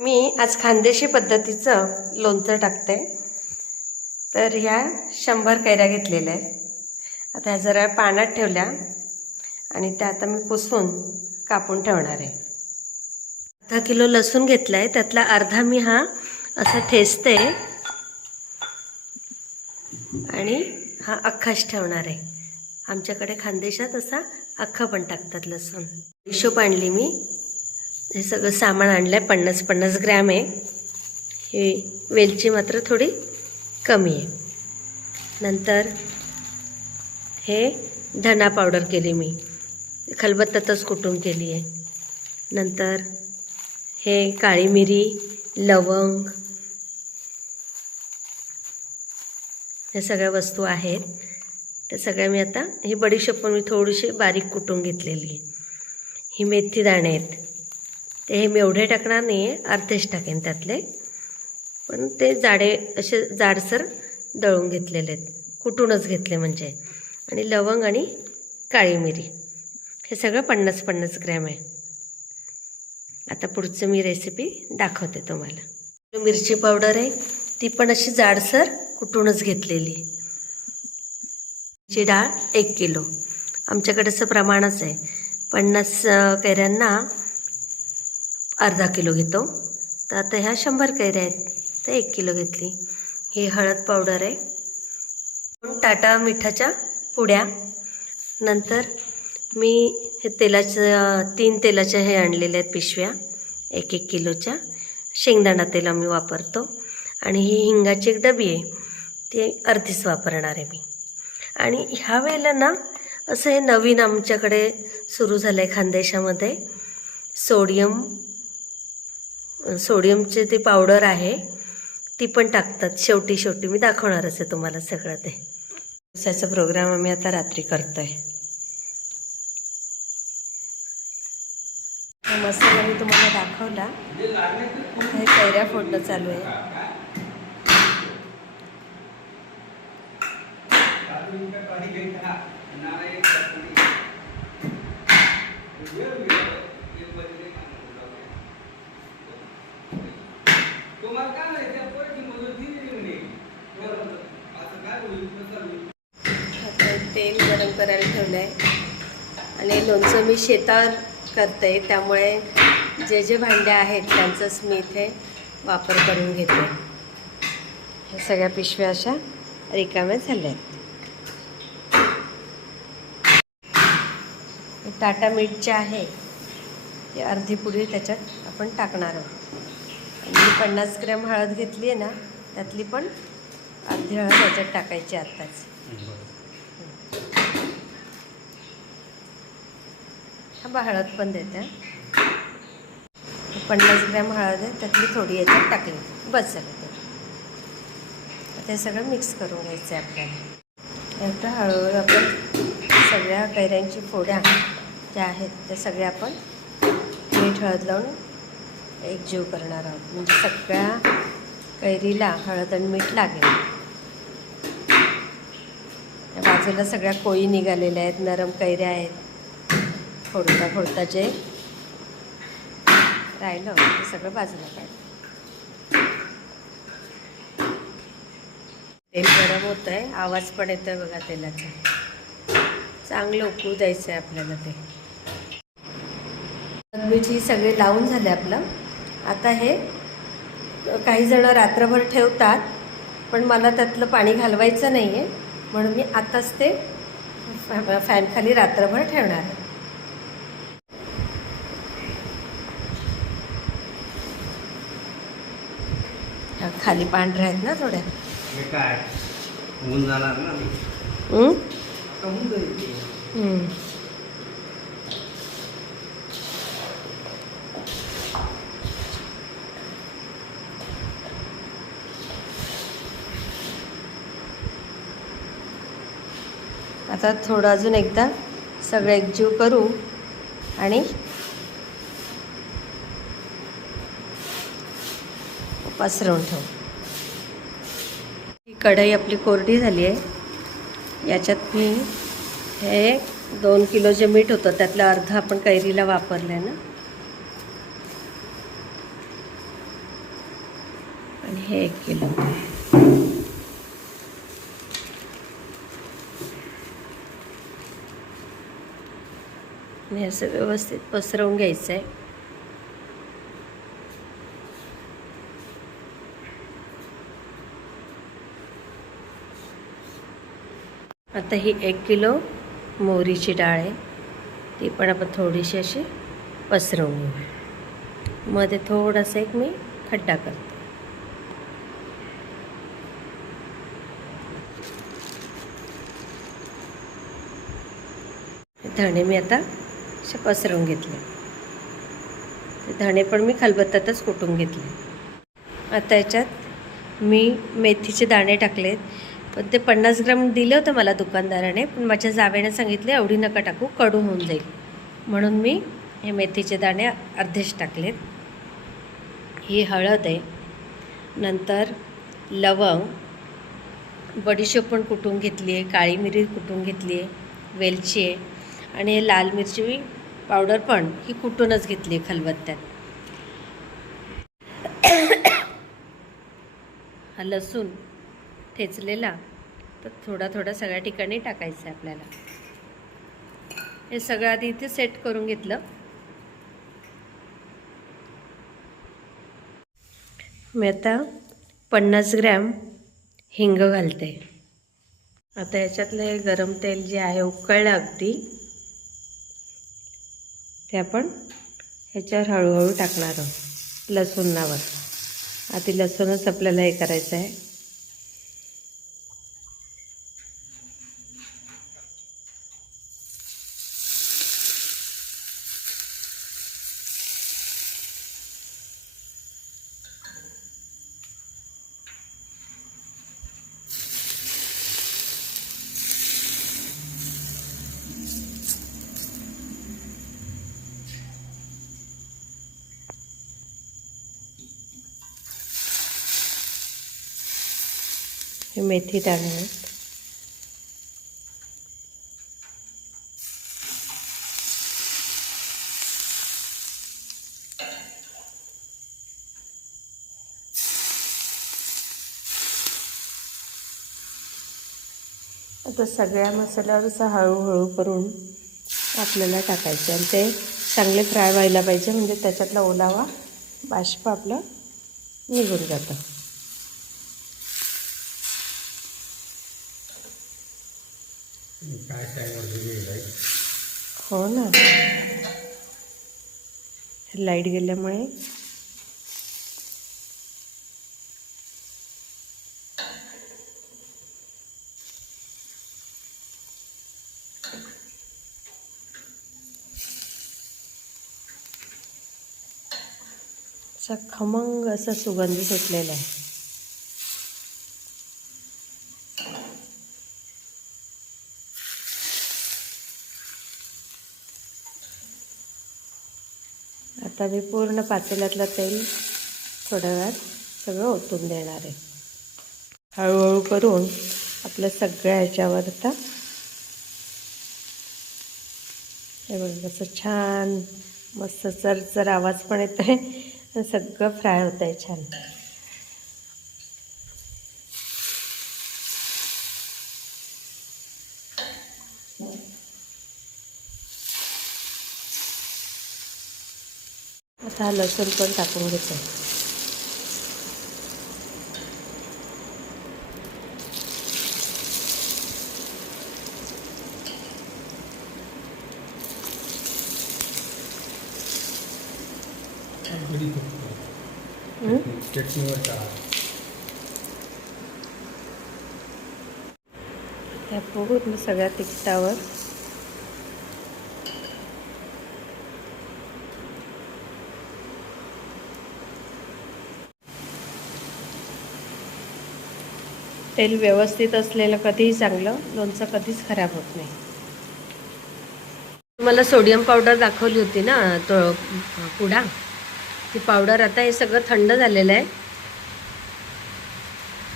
मी आज खानदेशी पद्धतीचं लोणचं टाकते तर ह्या शंभर कैऱ्या घेतलेल्या आहेत आता ह्या जरा पाण्यात ठेवल्या आणि त्या आता मी पुसून कापून ठेवणार आहे अर्धा किलो लसूण घेतला आहे त्यातला अर्धा मी हा असं ठेचते आणि हा अख्खाच ठेवणार आहे आमच्याकडे खानदेशात असा अख्खा पण टाकतात लसूण हिशोब आणली मी हे सगळं सामान आणलं आहे पन्नास पन्नास ग्रॅम आहे ही वेलची मात्र थोडी कमी आहे नंतर हे धना पावडर केली मी खलबत्त्यातच कुटून केली आहे नंतर हे काळी मिरी लवंग ह्या सगळ्या वस्तू आहेत त्या सगळ्या मी आता ही बडीशेप पण मी थोडीशी बारीक कुटून घेतलेली आहे ही मेथी दाणे आहेत ते हे मी एवढे टाकणार नाही आहे अर्धेच टाकेन त्यातले पण ते जाडे असे जाडसर दळून घेतलेले आहेत कुटूनच घेतले म्हणजे आणि लवंग आणि काळी मिरी हे सगळं पन्नास पन्नास ग्रॅम आहे आता पुढचं मी रेसिपी दाखवते तुम्हाला मिरची पावडर आहे ती पण अशी जाडसर कुटूनच घेतलेली मिरची डाळ एक किलो आमच्याकडे असं प्रमाणच आहे पन्नास कैऱ्यांना अर्धा किलो घेतो तर आता ह्या शंभर कैऱ्या आहेत तर एक किलो घेतली ही हळद पावडर आहे दोन टाटा मिठाच्या पुड्या नंतर मी हे तेलाचं तीन तेलाच्या हे आणलेल्या आहेत पिशव्या एक एक किलोच्या शेंगदाणा तेल आम्ही वापरतो आणि ही हिंगाची एक डबी आहे ती अर्धीच वापरणार आहे मी आणि ह्या वेळेला ना असं हे नवीन आमच्याकडे सुरू झालं आहे खानदेशामध्ये सोडियम सोडियमचे ती पावडर आहे ती पण टाकतात शेवटी शेवटी मी दाखवणारच आहे तुम्हाला सगळं ते दिवसाचा प्रोग्राम आम्ही आता रात्री करतोय मसाला मी तुम्हाला दाखवला हे कैऱ्या फोडणं चालू आहे तुम्हाला आपण असं काय तेल गरम करायला ठेवलं आहे आणि लोणचं मी शेतावर करते त्यामुळे जे जे भांडे आहेत त्यांचंच मी इथे वापर करून घेते हे सगळ्या पिशव्या अशा रिकाम्या झाल्या आहेत टाटा जे आहे ते अर्धी पुढे त्याच्यात आपण टाकणार आहोत मी पन्नास ग्रॅम हळद घेतली आहे ना त्यातली पण अर्धी हळद याच्यात टाकायची आत्ताच बा हळद पण देते पन्नास ग्रॅम हळद आहे त्यातली थोडी याच्यात टाकली बस झालं ते ते सगळं मिक्स करून घ्यायचं आहे आपल्याला हळूहळू आपण सगळ्या कैऱ्यांची फोड्या ज्या आहेत त्या सगळ्या आपण मीठ हळद लावून एक जीव करणार आहोत म्हणजे सगळ्या कैरीला हळद आणि मीठ लागेल बाजूला सगळ्या कोळी निघालेल्या आहेत नरम कैऱ्या आहेत फोडता फोडता जे राहिलं ते सगळं बाजूला काढ तेल गरम होत आहे आवाज पण येतोय बघा तेलाचा चांगलं उकळू द्यायचं आहे आपल्याला ते मीठ ही सगळे लावून झाले आपलं आता हे काही जण रात्रभर ठेवतात पण मला त्यातलं पाणी घालवायचं नाही आहे म्हणून मी आताच ते फॅनखाली रात्रभर ठेवणार आहे खाली पांढऱ्या आहेत ना थोड्या काय आता थोडं अजून एकदा सगळं एकजीव करू आणि पसरवून ठेवू ही कढई आपली कोरडी झाली आहे याच्यात मी हे दोन किलो जे मीठ होतं त्यातलं अर्ध आपण कैरीला वापरलं आहे ना आणि हे एक किलो हे असं व्यवस्थित पसरवून घ्यायचं आहे आता ही एक किलो मोहरीची डाळ आहे ती पण आपण थोडीशी अशी पसरवून घेऊ मध्ये थोडासा एक मी खड्डा करते धणे मी आता असे पसरवून घेतले ते धणे पण मी खलबत्त्यातच कुटून घेतले आता याच्यात मी मेथीचे दाणे टाकलेत पण ते पन्नास ग्राम दिलं होतं मला दुकानदाराने पण माझ्या जावेने सांगितले एवढी नका टाकू कडू होऊन जाईल म्हणून मी हे मेथीचे दाणे अर्धेच टाकलेत ही हळद आहे नंतर लवंग बडीशेप पण कुटून घेतली आहे काळी मिरी कुटून घेतली आहे वेलची आहे आणि लाल मिरची पावडर पण ही कुटूनच घेतली खलबत्त्यात हा लसूण ठेचलेला तर थोडा थोडा सगळ्या ठिकाणी टाकायचं आहे आपल्याला हे सगळं आधी इथे सेट करून घेतलं मी आता पन्नास ग्रॅम हिंग घालते आता याच्यातलं गरम तेल जे आहे उकळलं अगदी ते आपण ह्याच्यावर हळूहळू टाकणार आहोत लसूणावर आधी लसूणच आपल्याला हे करायचं आहे हे मेथी टाकण्यात आता सगळ्या मसाल्यावर असं हळूहळू करून आपल्याला टाकायचे आणि ते चांगले फ्राय व्हायला पाहिजे म्हणजे त्याच्यातला ओलावा बाष्प आपलं निघून जातं हो ना लाईट गेल्यामुळे खमंग असा सुगंध सुटलेला आहे आता मी पूर्ण पातेल्यातलं तेल थोड्या वेळात सगळं ओतून देणार आहे हळूहळू करून आपल्या सगळ्या ह्याच्यावर आता हे बघ छान मस्त चरचर आवाज पण येतो आहे सगळं फ्राय होत आहे छान आता हा लसूण पण टाकून घेतो त्या मी सगळ्या तिकिटावर तेल व्यवस्थित असलेलं कधीही चांगलं लोणचं कधीच खराब होत नाही मला सोडियम पावडर दाखवली होती ना तो पुडा ती पावडर आता हे सगळं थंड झालेलं आहे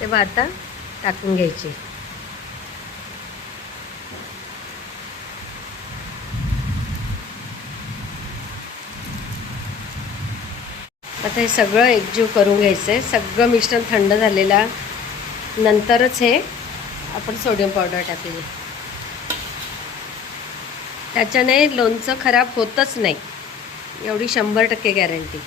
तेव्हा आता टाकून घ्यायची आता हे सगळं एकजीव करून घ्यायचं आहे सगळं मिश्रण थंड झालेलं नंतरच हे आपण सोडियम पावडर टाकली त्याच्याने लोणचं खराब होतच नाही एवढी शंभर टक्के गॅरंटी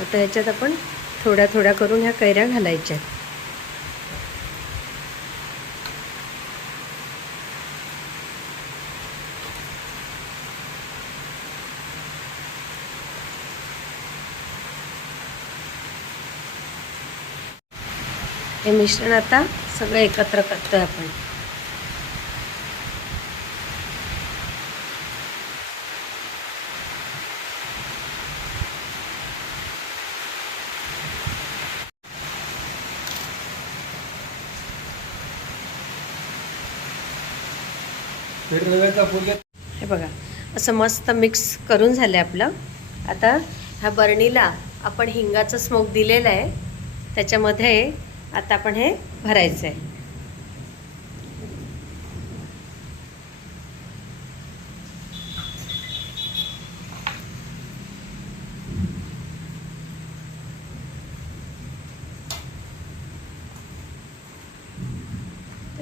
आता ह्याच्यात आपण थोड्या थोड्या करून ह्या कैऱ्या घालायच्या हे मिश्रण आता सगळं एकत्र करतो आपण हे बघा असं मस्त मिक्स करून झालं आपलं आता ह्या बर्णीला आपण हिंगाचा स्मोक दिलेला आहे त्याच्यामध्ये आता आपण हे भरायचं आहे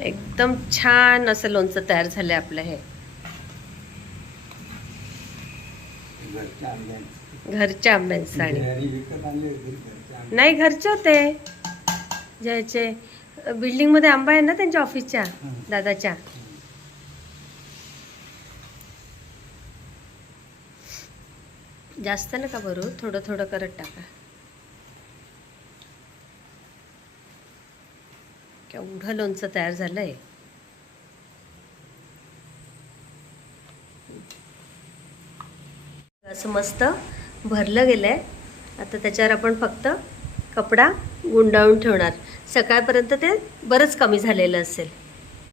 एकदम छान असं लोणचं तयार झालंय आपलं हे घरच्या आंब्यांचं आणि नाही घरचे होते ज्याचे मध्ये आंबा आहे ना त्यांच्या ऑफिसच्या दादाच्या जास्त नका भरू थोडं थोडं करत टाका केवढं लोणचं तयार झालंय असं मस्त भरलं गेलंय आता त्याच्यावर आपण फक्त कपडा गुंडाळून ठेवणार सकाळपर्यंत ते बरंच कमी झालेलं असेल